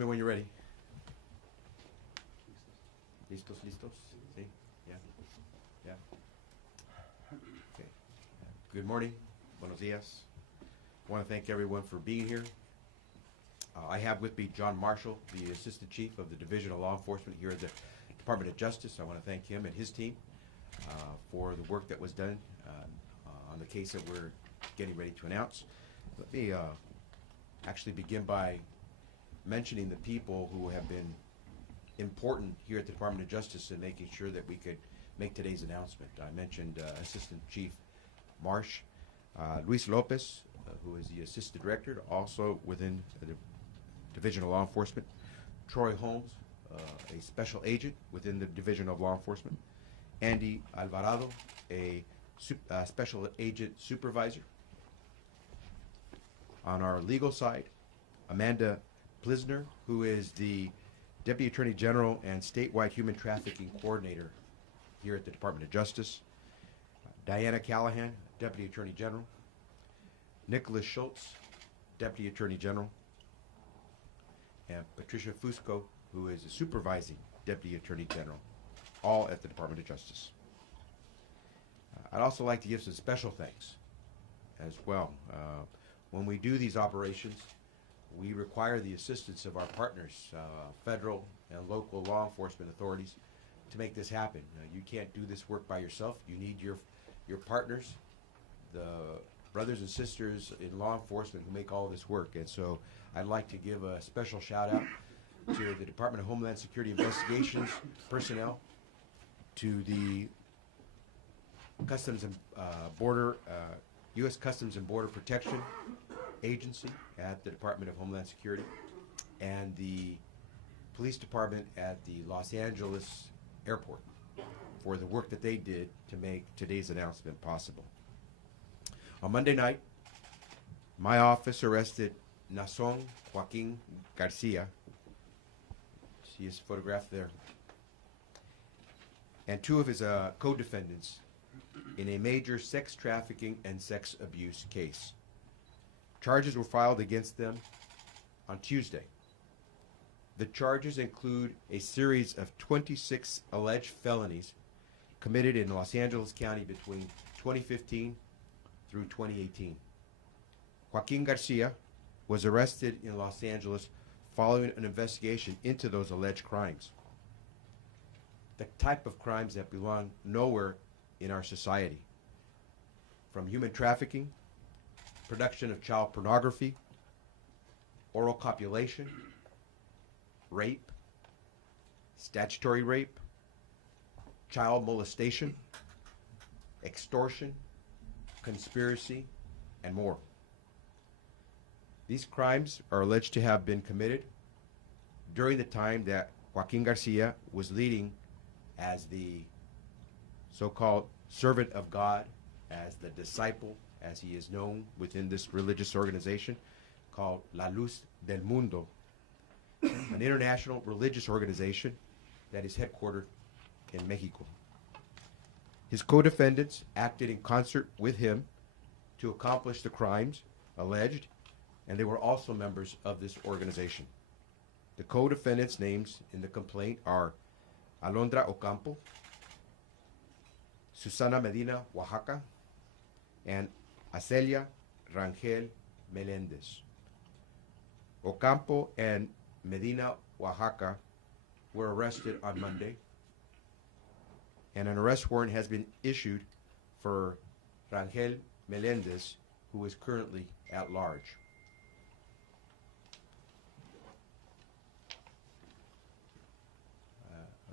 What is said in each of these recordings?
me when you're ready. Listos, listos? Sí? Yeah. Yeah. Okay. Good morning. Buenos dias. I want to thank everyone for being here. I have with me John Marshall, the Assistant Chief of the Division of Law Enforcement here at the Department of Justice. I want to thank him and his team for the work that was done on the case that we're getting ready to announce. Let me actually begin by mentioning the people who have been important here at the Department of Justice in making sure that we could make today's announcement. I mentioned Assistant Chief Marsh, Luis Lopez, who is the Assistant Director, also within the Division of Law Enforcement, Troy Holmes, a Special Agent within the Division of Law Enforcement, Andy Alvarado, a Special Agent Supervisor. On our legal side, Amanda Plisner, who is the Deputy Attorney General and Statewide Human Trafficking Coordinator here at the Department of Justice, Diana Callahan, Deputy Attorney General, Nicholas Schultz, Deputy Attorney General, and Patricia Fusco, who is the Supervising Deputy Attorney General, all at the Department of Justice. I'd also like to give some special thanks as well. When we do these operations, we require the assistance of our partners, federal and local law enforcement authorities, to make this happen. You can't do this work by yourself. You need your partners, the brothers and sisters in law enforcement who make all this work. And so I'd like to give a special shout out to the Department of Homeland Security Investigations personnel, to the Customs and Border, U.S. Customs and Border Protection Agency at the Department of Homeland Security, and the Police Department at the Los Angeles Airport for the work that they did to make today's announcement possible. On Monday night, my office arrested Naason Joaquin Garcia. See his photograph there. And two of his co-defendants in a major sex trafficking and sex abuse case. Charges were filed against them on Tuesday. The charges include a series of 26 alleged felonies committed in Los Angeles County between 2015 through 2018. Joaquin Garcia was arrested in Los Angeles following an investigation into those alleged crimes. The type of crimes that belong nowhere in our society, from human trafficking, production of child pornography, oral copulation, rape, statutory rape, child molestation, extortion, conspiracy, and more. These crimes are alleged to have been committed during the time that Joaquin Garcia was leading as the so-called servant of God, as the disciple, as he is known within this religious organization called La Luz del Mundo, an international religious organization that is headquartered in Mexico. His co-defendants acted in concert with him to accomplish the crimes alleged, and they were also members of this organization. The co-defendants' names in the complaint are Alondra Ocampo, Susana Medina, Oaxaca, and Acelia Rangel Melendez. Ocampo and Medina, Oaxaca were arrested on Monday, and an arrest warrant has been issued for Rangel Melendez, who is currently at large.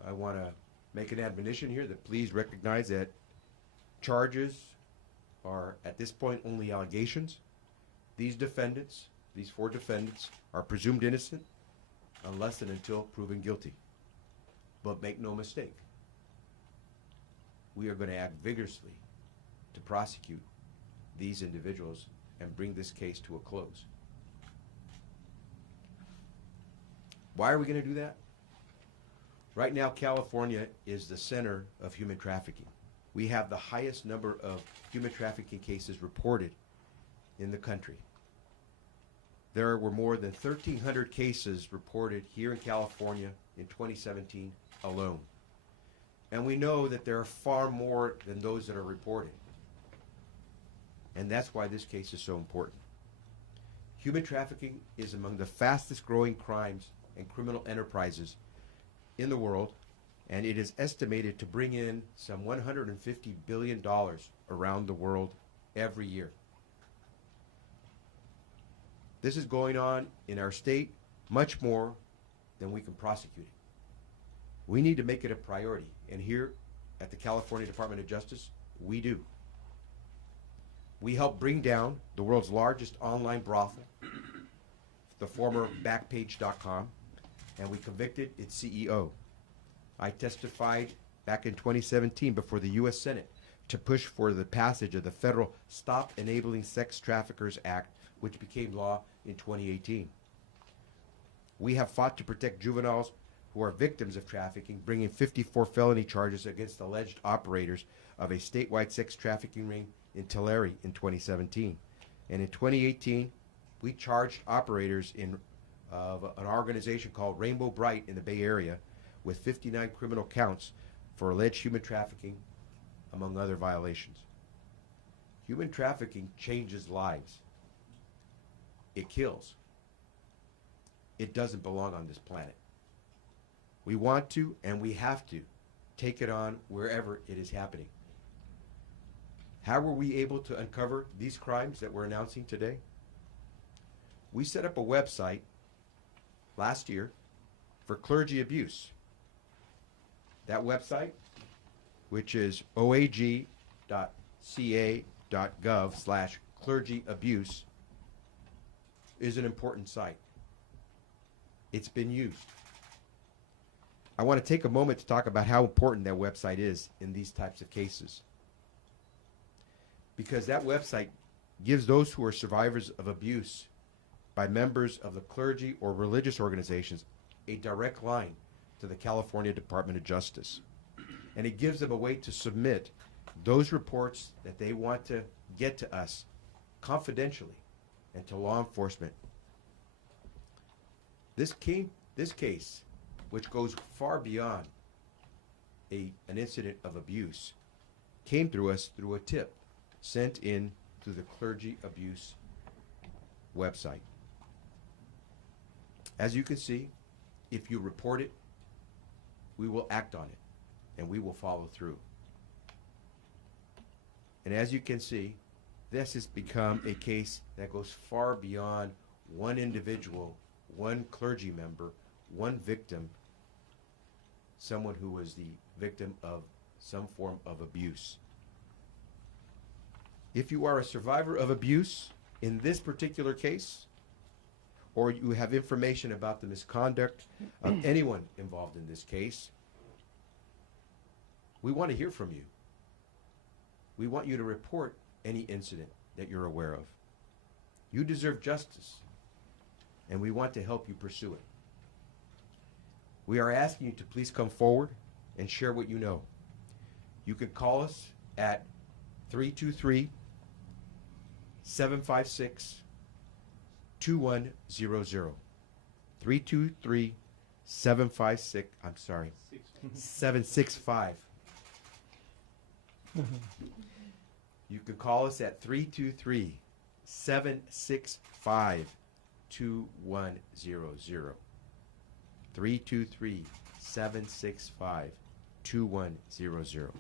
I want to make an admonition here that please recognize that charges are at this point only allegations. These defendants, these four defendants, are presumed innocent unless and until proven guilty. But make no mistake, we are going to act vigorously to prosecute these individuals and bring this case to a close. Why are we going to do that? Right now, California is the center of human trafficking. We have the highest number of human trafficking cases reported in the country. There were more than 1,300 cases reported here in California in 2017 alone. And we know that there are far more than those that are reported. And that's why this case is so important. Human trafficking is among the fastest growing crimes and criminal enterprises in the world, and it is estimated to bring in some $150 billion around the world every year. This is going on in our state much more than we can prosecute it. We need to make it a priority, and here at the California Department of Justice, we do. We helped bring down the world's largest online brothel, the former Backpage.com, and we convicted its CEO. I testified back in 2017 before the U.S. Senate to push for the passage of the federal Stop Enabling Sex Traffickers Act, which became law in 2018. We have fought to protect juveniles who are victims of trafficking, bringing 54 felony charges against alleged operators of a statewide sex trafficking ring in Tulare in 2017. And in 2018, we charged operators of an organization called Rainbow Bright in the Bay Area with 59 criminal counts for alleged human trafficking, among other violations. Human trafficking changes lives. It kills. It doesn't belong on this planet. We want to, and we have to, take it on wherever it is happening. How were we able to uncover these crimes that we're announcing today? We set up a website last year for clergy abuse. That website, which is oag.ca.gov/clergy abuse, is an important site. It's been used. I want to take a moment to talk about how important that website is in these types of cases. Because that website gives those who are survivors of abuse by members of the clergy or religious organizations a direct line to the California Department of Justice. And it gives them a way to submit those reports that they want to get to us confidentially and to law enforcement. This case, which goes far beyond an incident of abuse, came through us through a tip sent in to the clergy abuse website. As you can see, if you report it, we will act on it and we will follow through. And as you can see, this has become a case that goes far beyond one individual, one clergy member, one victim, someone who was the victim of some form of abuse. If you are a survivor of abuse in this particular case, or you have information about the misconduct of anyone involved in this case, we want to hear from you. We want you to report any incident that you're aware of. You deserve justice, and we want to help you pursue it. We are asking you to please come forward and share what you know. You can call us at 323-756-2100. 765. You can call us at 323-765-2100. 323-765-2100.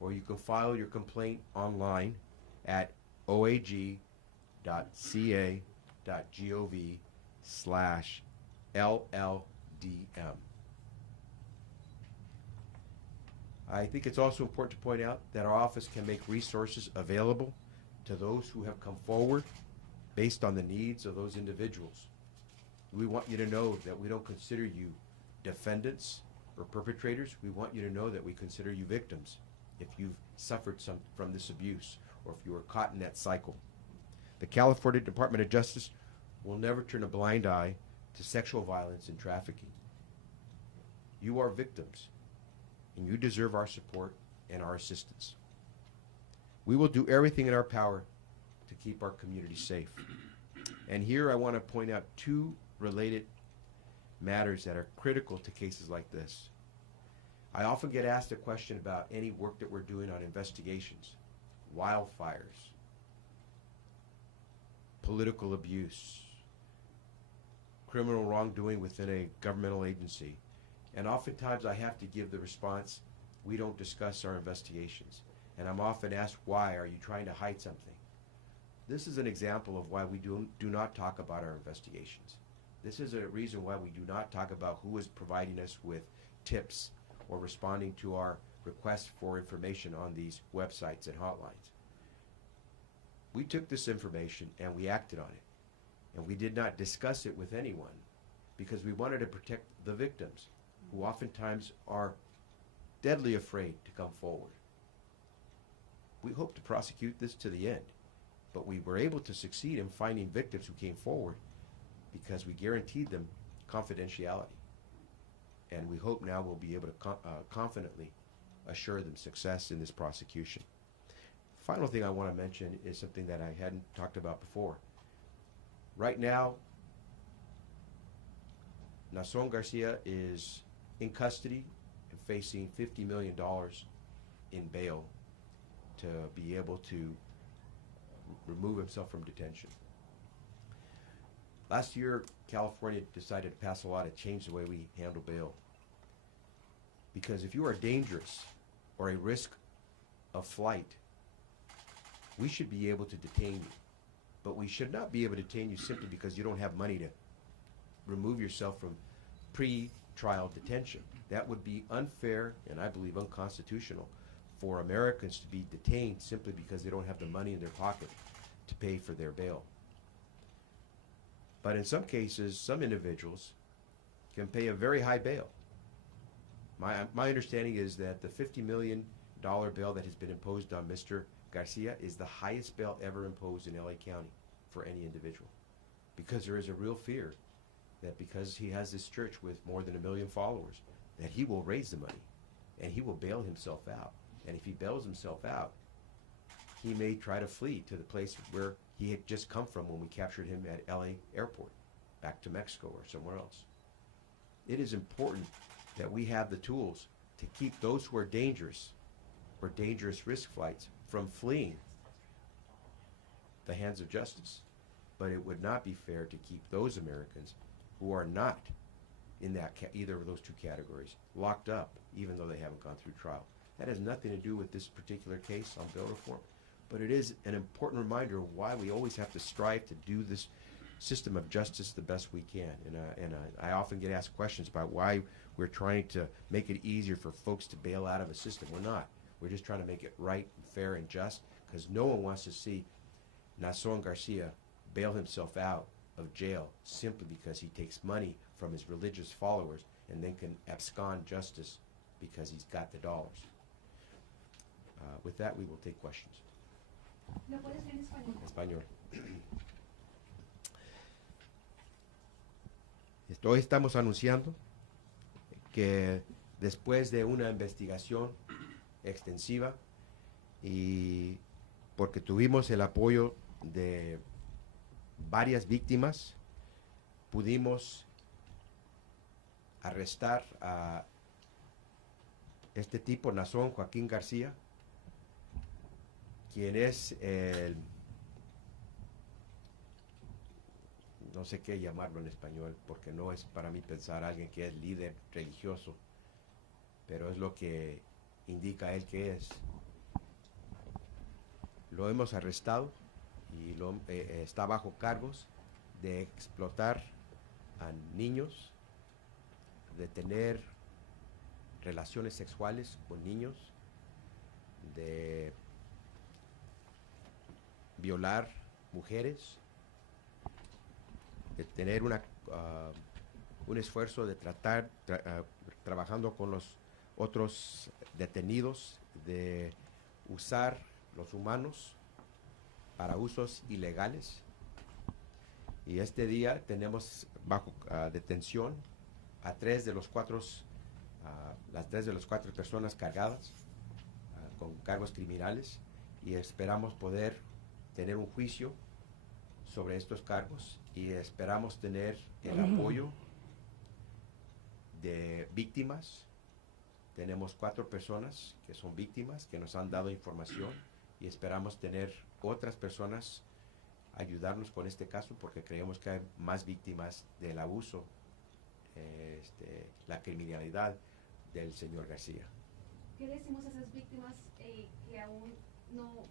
Or you can file your complaint online at oag.ca.gov/LLDM. I think it's also important to point out that our office can make resources available to those who have come forward based on the needs of those individuals. We want you to know that we don't consider you defendants or perpetrators. We want you to know that we consider you victims if you've suffered some from this abuse or if you were caught in that cycle. The California Department of Justice will never turn a blind eye to sexual violence and trafficking. You are victims, and you deserve our support and our assistance. We will do everything in our power to keep our community safe. And here I want to point out two related matters that are critical to cases like this. I often get asked a question about any work that we're doing on investigations, wildfires, political abuse, criminal wrongdoing within a governmental agency. And oftentimes I have to give the response, we don't discuss our investigations. And I'm often asked, why? Are you trying to hide something? This is an example of why we do not talk about our investigations. This is a reason why we do not talk about who is providing us with tips or responding to our requests for information on these websites and hotlines. We took this information and we acted on it. And we did not discuss it with anyone because we wanted to protect the victims, who oftentimes are deadly afraid to come forward. We hope to prosecute this to the end, but we were able to succeed in finding victims who came forward because we guaranteed them confidentiality. And we hope now we'll be able to confidently assure them success in this prosecution. Final thing I want to mention is something that I hadn't talked about before. Right now, Naason Garcia is in custody and facing $50 million in bail to be able to remove himself from detention. Last year, California decided to pass a law to change the way we handle bail. Because if you are dangerous or a risk of flight, we should be able to detain you. But we should not be able to detain you simply because you don't have money to remove yourself from pre-trial detention. That would be unfair and I believe unconstitutional for Americans to be detained simply because they don't have the money in their pocket to pay for their bail. But in some cases, some individuals can pay a very high bail. My understanding is that the $50 million bail that has been imposed on Mr. Garcia is the highest bail ever imposed in LA County for any individual. Because there is a real fear that because he has this church with more than 1 million followers, that he will raise the money and he will bail himself out. And if he bails himself out, he may try to flee to the place where he had just come from when we captured him at LA airport, back to Mexico or somewhere else. It is important that we have the tools to keep those who are dangerous or dangerous risk flights from fleeing the hands of justice. But it would not be fair to keep those Americans who are not in that either of those two categories locked up, even though they haven't gone through trial. That has nothing to do with this particular case on bail reform, but it is an important reminder of why we always have to strive to do this system of justice the best we can. And I often get asked questions about why we're trying to make it easier for folks to bail out of a system. We're not. We're just trying to make it right, and fair, and just, because no one wants to see Naason Garcia bail himself out of jail simply because he takes money from his religious followers and then can abscond justice because he's got the dollars. With that, we will take questions. ¿Lo puedes leer en español? Español. Hoy estamos anunciando que después de una investigación extensiva y porque tuvimos el apoyo de varias víctimas, pudimos arrestar a este tipo, Naason Joaquín García, quien es el, no sé qué llamarlo en español, porque no es para mí pensar alguien que es líder religioso, pero es lo que indica él que es. Lo hemos arrestado y está bajo cargos de explotar a niños, de tener relaciones sexuales con niños, de violar mujeres, de tener un esfuerzo de trabajando con los otros detenidos, de usar los humanos para usos ilegales. Y este día tenemos bajo detención a las 3 de las 4 personas cargadas con cargos criminales, y esperamos poder tener un juicio sobre estos cargos y esperamos tener el apoyo de víctimas. Tenemos 4 personas que son víctimas que nos han dado información y esperamos tener otras personas ayudarnos con este caso porque creemos que hay más víctimas del abuso, la criminalidad del señor García. ¿Qué le decimos a esas víctimas que aún no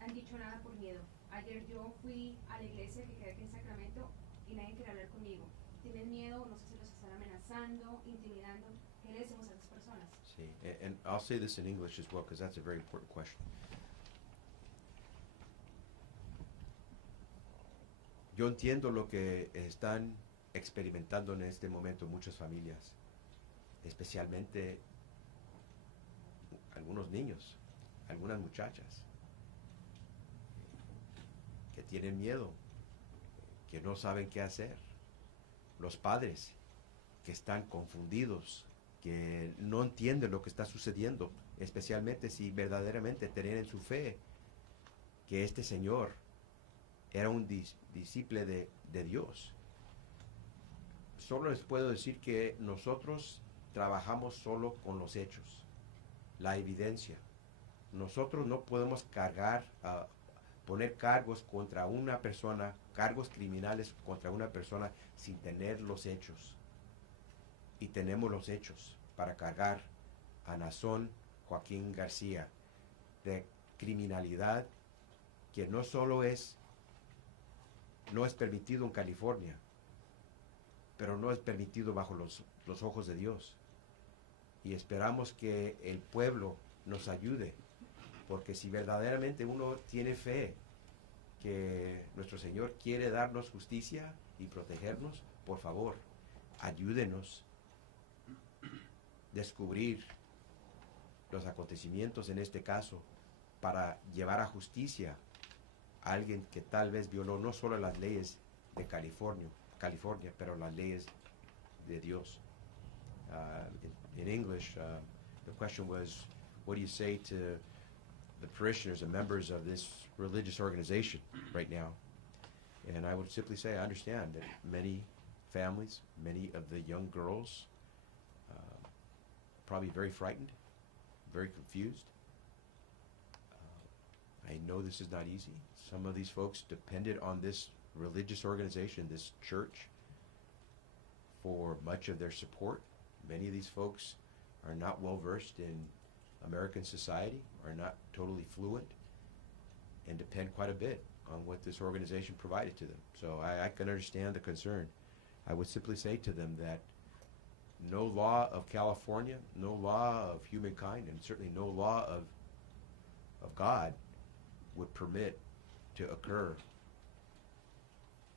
han dicho nada por miedo? Ayer yo fui a la iglesia que queda aquí en Sacramento y nadie quiere hablar conmigo. ¿Tienen miedo? No sé si los están amenazando, intimidando. ¿Qué le decimos a esas personas? Sí, and I'll say this in English as well because that's a very important question. Yo entiendo lo que están experimentando en este momento muchas familias, especialmente algunos niños, algunas muchachas que tienen miedo, que no saben qué hacer, los padres que están confundidos, que no entienden lo que está sucediendo, especialmente si verdaderamente tienen en su fe que este señor era un discípulo de Dios. Solo les puedo decir que nosotros trabajamos solo con los hechos, la evidencia. Nosotros no podemos poner cargos contra una persona, cargos criminales contra una persona sin tener los hechos. Y tenemos los hechos para cargar a Naason Joaquin García de criminalidad que no solo no es permitido en California, pero no es permitido bajo los ojos de Dios. Y esperamos que el pueblo nos ayude, porque si verdaderamente uno tiene fe que nuestro Señor quiere darnos justicia y protegernos, por favor, ayúdenos a descubrir los acontecimientos en este caso para llevar a justicia a alguien que tal vez violó no solo las leyes de California, pero las leyes de Dios. In English, the question was, what do you say to the parishioners and members of this religious organization right now? And I would simply say, I understand that many families, many of the young girls, probably very frightened, very confused. I know this is not easy. Some of these folks depended on this religious organization, this church, for much of their support. Many of these folks are not well versed in American society, are not totally fluent, and depend quite a bit on what this organization provided to them. So I can understand the concern. I would simply say to them that no law of California, no law of humankind, and certainly no law of God would permit to occur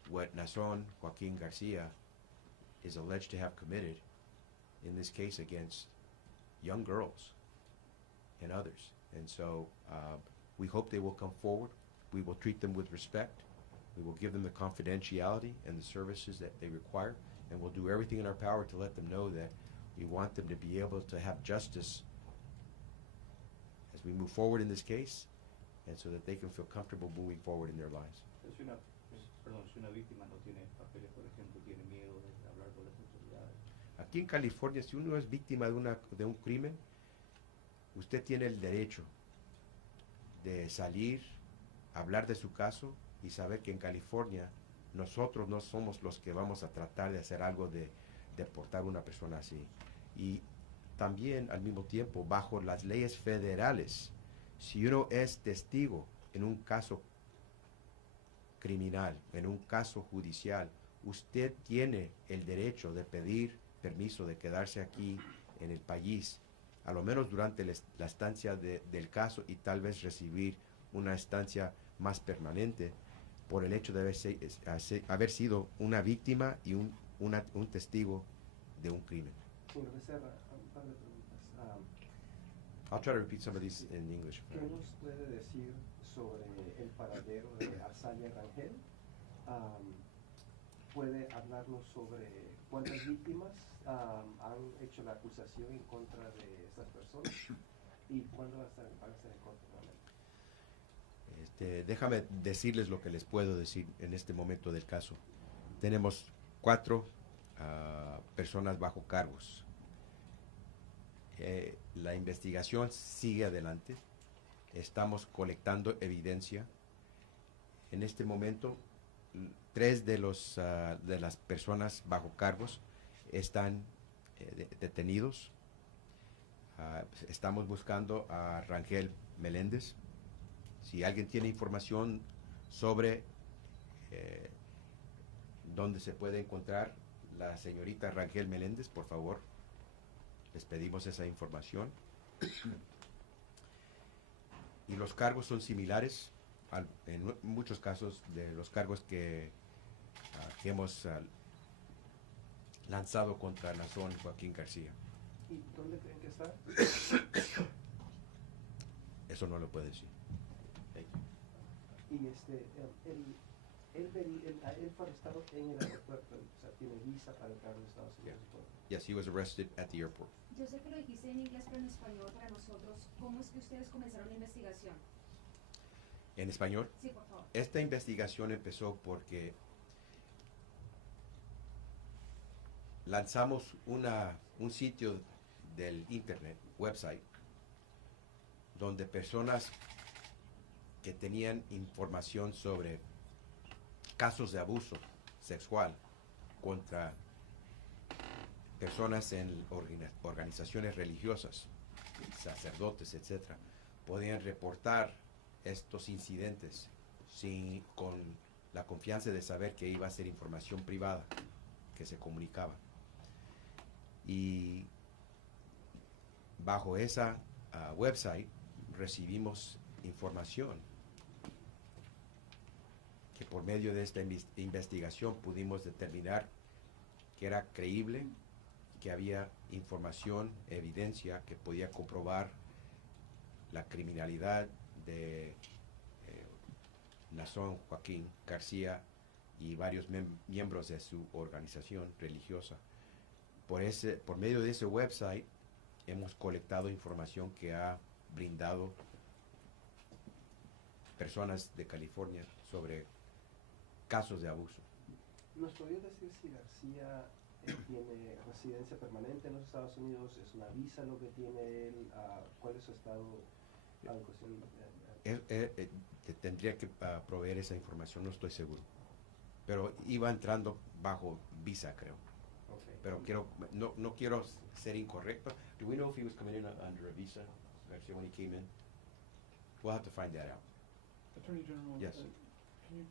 what Naason Joaquin Garcia is alleged to have committed in this case against young girls and others. And so we hope they will come forward. We will treat them with respect. We will give them the confidentiality and the services that they require, and we'll do everything in our power to let them know that we want them to be able to have justice as we move forward in this case, and so that they can feel comfortable moving forward in their lives. Si una víctima no tiene papeles, por ejemplo, tiene miedo de hablar con las autoridades. Aquí en California, si uno es víctima de un crimen, usted tiene el derecho de salir, hablar de su caso y saber que en California nosotros no somos los que vamos a tratar de hacer algo de deportar a una persona así. Y también al mismo tiempo, bajo las leyes federales, si uno es testigo en un caso criminal, en un caso judicial, usted tiene el derecho de pedir permiso de quedarse aquí en el país, a lo menos durante la estancia del caso, y tal vez recibir una estancia más permanente por el hecho de haber sido una víctima y un testigo de un crimen. Señor Becerra, un par de preguntas. I'll try to repeat some of these in English. ¿Qué nos puede decir sobre el paradero de Arzalia Rangel? ¿Puede hablarnos sobre cuántas víctimas han hecho la acusación en contra de estas personas? ¿Y cuándo van a estar en corte nuevamente? Déjame decirles lo que les puedo decir en este momento del caso. Tenemos 4 personas bajo cargos. La investigación sigue adelante. Estamos colectando evidencia. En este momento, 3 de las personas bajo cargos están detenidos. Estamos buscando a Rangel Meléndez. Si alguien tiene información sobre dónde se puede encontrar la señorita Rangel Meléndez, por favor, les pedimos esa información. Y los cargos son similares, en muchos casos, de los cargos que hemos lanzado contra Naason Joaquín García. ¿Y dónde creen que está? Eso no lo puedo decir. Y él fue arrestado en el aeropuerto, o sea, tiene visa para entrar a los Estados Unidos. Yes, he was arrested at the airport. Yo sé que lo dijiste en inglés, pero en español para nosotros. ¿Cómo es que ustedes comenzaron la investigación? ¿En español? Sí, por favor. Esta investigación empezó porque lanzamos un sitio del internet, website, donde personas que tenían información sobre casos de abuso sexual contra personas en organizaciones religiosas, sacerdotes, etcétera, podían reportar estos incidentes con la confianza de saber que iba a ser información privada que se comunicaba. Y bajo esa website recibimos información que por medio de esta investigación pudimos determinar que era creíble, que había información, evidencia que podía comprobar la criminalidad de Naason Joaquín García y varios miembros de su organización religiosa. Por medio de ese website hemos colectado información que ha brindado personas de California sobre casos de abuso. ¿Nos podría decir si García tiene residencia permanente en los Estados Unidos? ¿Es una visa lo que tiene él? ¿Cuál es su estado? Te tendría que proveer esa información, no estoy seguro. Pero iba entrando bajo visa, creo. Okay. Pero no quiero ser incorrecto. Do we know if he was coming in under a visa, Garcia, when he came in? We'll have to find that out. Attorney General, Yes. Can you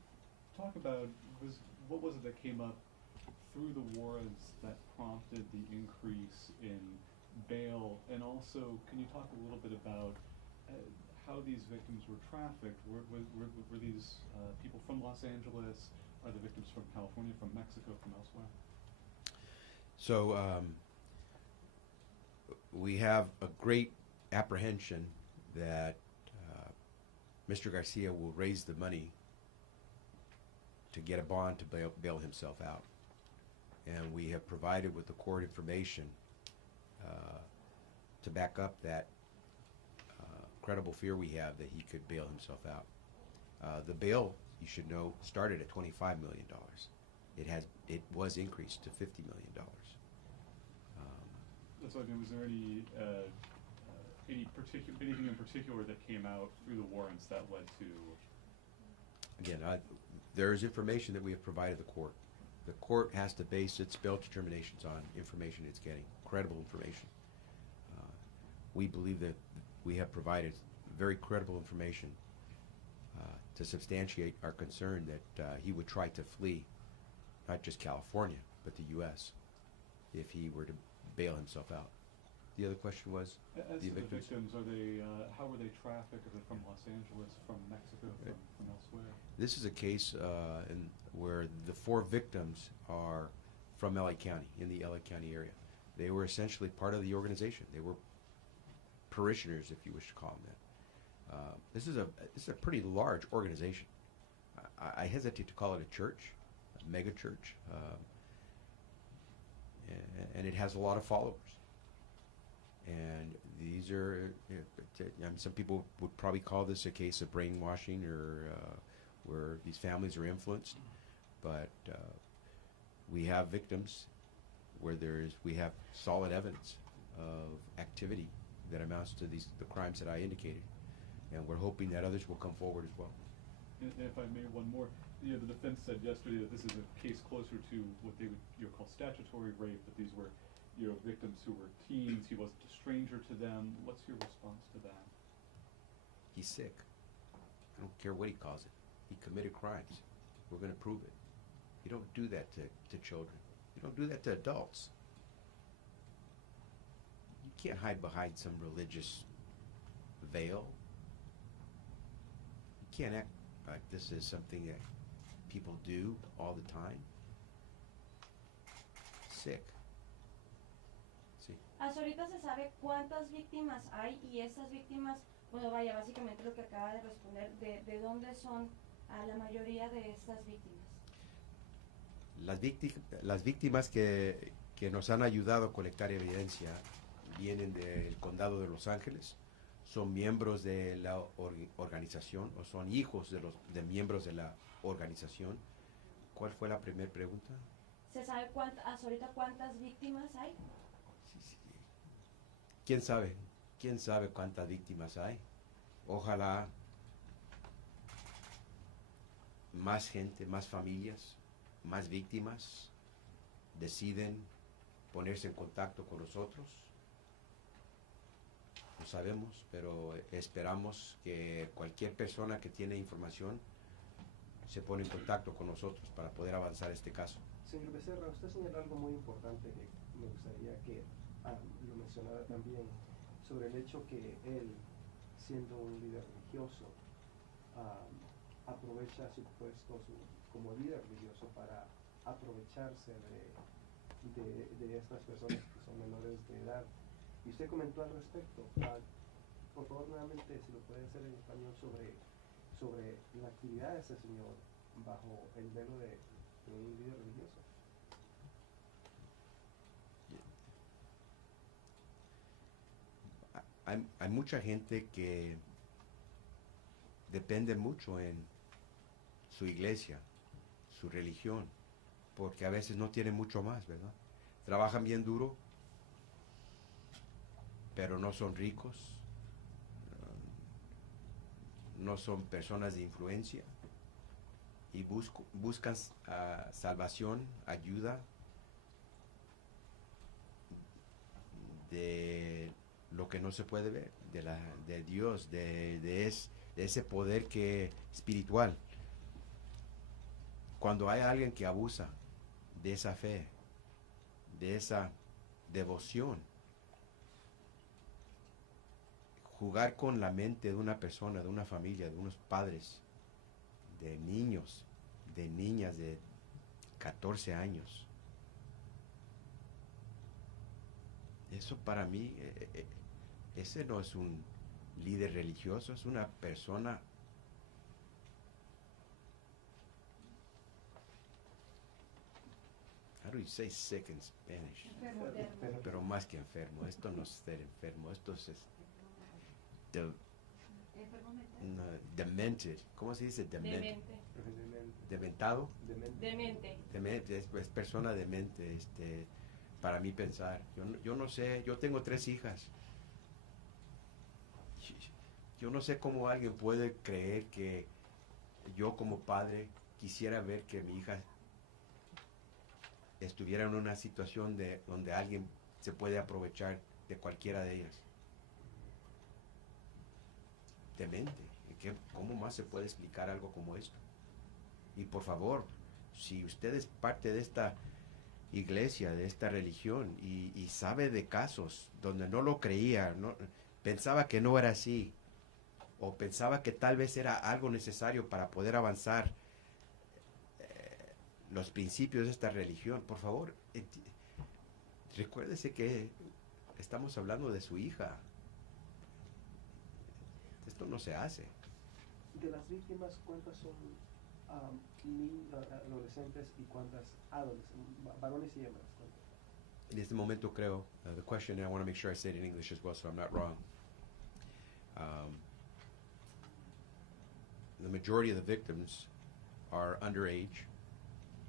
talk about what was it that came up through the warrants that prompted the increase in bail, and also can you talk a little bit about how these victims were trafficked? Were these people from Los Angeles? Are the victims from California, from Mexico, from elsewhere? So we have a great apprehension that Mr. Garcia will raise the money to get a bond to bail himself out. And we have provided with the court information to back up that credible fear we have that he could bail himself out. The bail, you should know, started at $25 million. It was increased to $50 million. That's what I mean. Was there anything in particular that came out through the warrants that led to? Again, there is information that we have provided the court. The court has to base its bail determinations on information it's getting, credible information. We believe that we have provided very credible information to substantiate our concern that he would try to flee, not just California, but the U.S. if he were to bail himself out. The other question was As the to the victims. victims, are they how were they trafficked? Are they from Los Angeles, from Mexico, from elsewhere? This is a case where the 4 victims are from LA County, in the LA County area. They were essentially part of the organization. They were parishioners, if you wish to call them that. This is a pretty large organization. I hesitate to call it a church, a mega church, and it has a lot of followers. And these are, some people would probably call this a case of brainwashing or where these families are influenced. But we have victims where we have solid evidence of activity that amounts to the crimes that I indicated. And we're hoping that others will come forward as well. And if I may, one more. The defense said yesterday that this is a case closer to what they would call statutory rape, but these were victims who were teens. He wasn't a stranger to them. What's your response to that? He's sick. I don't care what he calls it. He committed crimes. We're going to prove it. You don't do that to children. You don't do that to adults. You can't hide behind some religious veil. You can't act like this is something that people do all the time. Sick. Sí. Hasta ahorita se sabe cuántas víctimas hay y estas víctimas, bueno, vaya, básicamente lo que acaba de responder, de dónde son la mayoría de estas víctimas. Las víctimas que nos han ayudado a colectar evidencia vienen del condado de Los Ángeles, son miembros de la organización o son hijos de miembros de la organización. ¿Cuál fue la primera pregunta? ¿Se sabe hasta ahorita cuántas víctimas hay? Sí. ¿Quién sabe? ¿Quién sabe cuántas víctimas hay? Ojalá más gente, más familias, más víctimas deciden ponerse en contacto con nosotros. No sabemos, pero esperamos que cualquier persona que tiene información se pone en contacto con nosotros para poder avanzar este caso. Señor Becerra, usted señaló algo muy importante que me gustaría que lo mencionara también, sobre el hecho que él, siendo un líder religioso, aprovecha su puesto como líder religioso para aprovecharse de estas personas que son menores de edad. Y usted comentó al respecto. Por favor, nuevamente, si lo puede hacer en español, sobre la actividad de ese señor bajo el velo de un líder religioso. Hay mucha gente que depende mucho en su iglesia, su religión, porque a veces no tienen mucho más, ¿verdad? Trabajan bien duro, pero no son ricos, no son personas de influencia y buscan salvación, ayuda de lo que no se puede ver, de Dios, de ese poder espiritual. Cuando hay alguien que abusa de esa fe, de esa devoción, jugar con la mente de una persona, de una familia, de unos padres, de niños, de niñas de 14 años. Eso para mí, ese no es un líder religioso, es una persona how do you say sick in Spanish? Enfermo. Pero más que enfermo, esto no es ser enfermo, esto es demented. ¿Cómo se dice? Demente. ¿Dementado? Demente. Demente, es persona demente, para mí pensar. Yo no sé, yo tengo 3 hijas. Yo no sé cómo alguien puede creer que yo como padre quisiera ver que mi hija estuviera en una situación donde alguien se puede aprovechar de cualquiera de ellas. Demente. ¿Cómo más se puede explicar algo como esto? Y por favor, si usted es parte de esta iglesia, de esta religión, y sabe de casos donde no lo creía, pensaba que no era así, o pensaba que tal vez era algo necesario para poder avanzar los principios de esta religión, por favor, recuérdese que estamos hablando de su hija. Esto no se hace. De las víctimas, ¿cuántas son adolescentes y cuántas varones y hembras? En este momento creo, the question, and I want to make sure I say it in English as well so I'm not wrong. The majority of the victims are underage,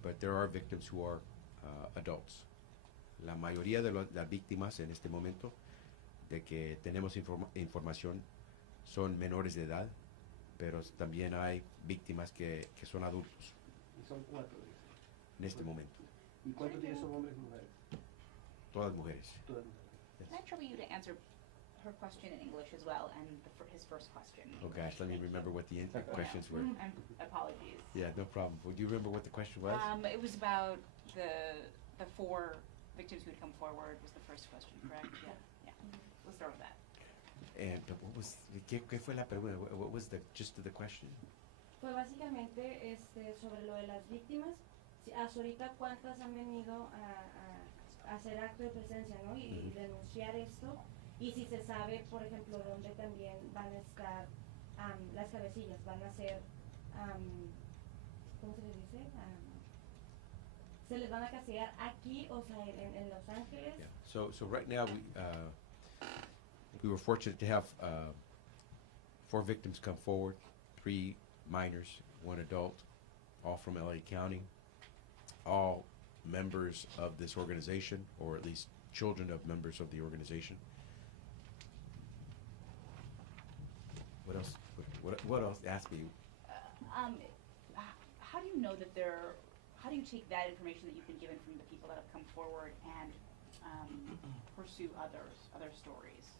but there are victims who are adults. La mayoría de las víctimas en este momento de que tenemos información son menores de edad, pero también hay víctimas que son adultos Y son 4, dice. en este momento. ¿Y cuántos de ellos son hombres y mujeres? Todas mujeres. Todas mujeres. Yes. Can I trouble you to answer her question in English as well and his first question? Oh gosh, let me remember what the questions were. Apologies. Yeah, no problem. Would you remember what the question was? It was about the 4 victims who had come forward was the first question, correct? Yeah. Let's start with that. And what was, ¿qué fue la pregunta? What was the gist of the question? Fue básicamente sobre lo de las víctimas. Hasta ahorita cuántas han venido a hacer acto de presencia, ¿no? Y denunciar esto. Y si se sabe, por ejemplo, dónde también van a estar las cabecillas, van a ser, ¿cómo se les dice? Se les van a castigar aquí, o sea, en Los Ángeles. Yeah. So right now we were fortunate to have 4 victims come forward, 3 minors, 1 adult, all from LA County, all members of this organization, or at least children of members of the organization. What else? What else? Ask me. How do you know that how do you take that information that you've been given from the people that have come forward and pursue other stories?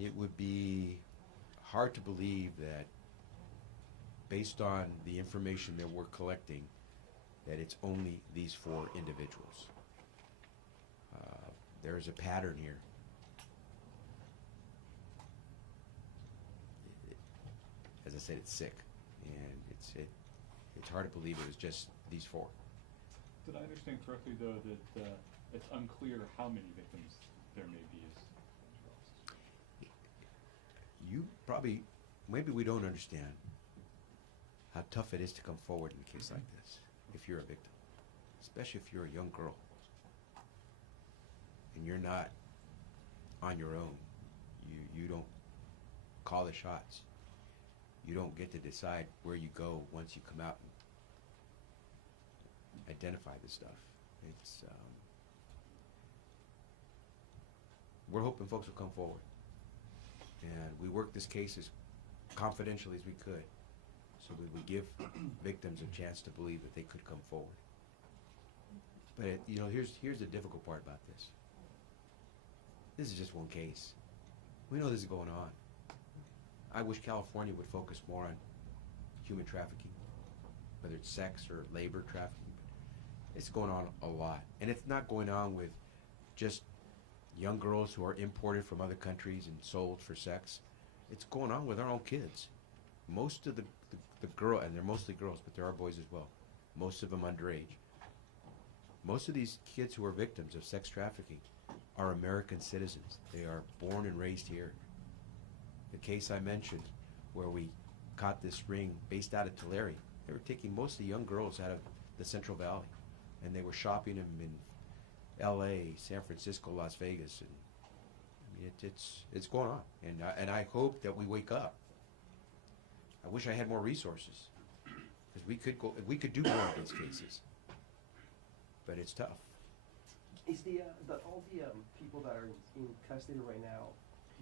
It would be hard to believe that, based on the information that we're collecting, that it's only these 4 individuals. There's a pattern here. As I said, it's sick, and it's hard to believe it was just these 4. Did I understand correctly, though, that it's unclear how many victims there may be? You probably, maybe we don't understand how tough it is to come forward in a case like this if you're a victim, especially if you're a young girl and you're not on your own. You don't call the shots. You don't get to decide where you go once you come out and identify this stuff. It's we're hoping folks will come forward, and we worked this case as confidentially as we could, so we would give victims a chance to believe that they could come forward. But here's the difficult part about this. This is just one case. We know this is going on. I wish California would focus more on human trafficking, whether it's sex or labor trafficking. It's going on a lot. And it's not going on with just young girls who are imported from other countries and sold for sex. It's going on with our own kids. Most of the girl, and they're mostly girls, but there are boys as well, most of them underage. Most of these kids who are victims of sex trafficking are American citizens. They are born and raised here. The case I mentioned, where we caught this ring based out of Tulare, they were taking mostly young girls out of the Central Valley, and they were shopping them in L.A., San Francisco, Las Vegas, and I mean it's going on, and I hope that we wake up. I wish I had more resources, because we could do more of these cases, but it's tough. Is all the people that are in custody right now,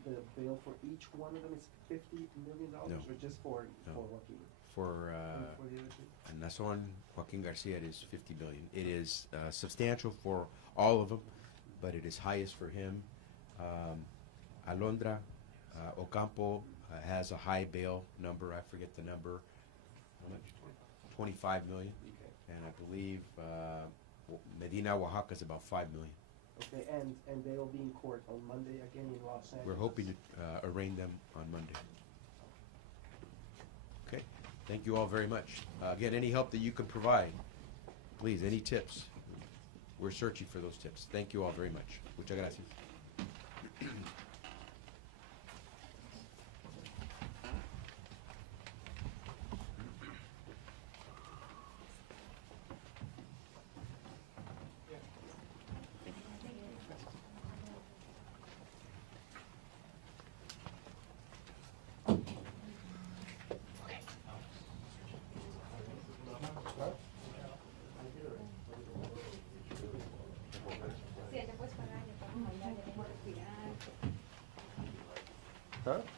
the bail for each one of them is $50 million, No. or just for No. Joaquin? For For the other 2? Naason, Joaquin Garcia, it is $50 million. It is substantial for all of them, but it is highest for him. Alondra, Ocampo has a high bail number. I forget the number. How much? 25 million. Okay. And I believe Medina, Oaxaca is about 5 million. Okay, and they will be in court on Monday again in Los Angeles. We're hoping to arraign them on Monday. Okay, thank you all very much. Again, any help that you can provide, please, any tips. We're searching for those tips. Thank you all very much. Muchas gracias. Huh?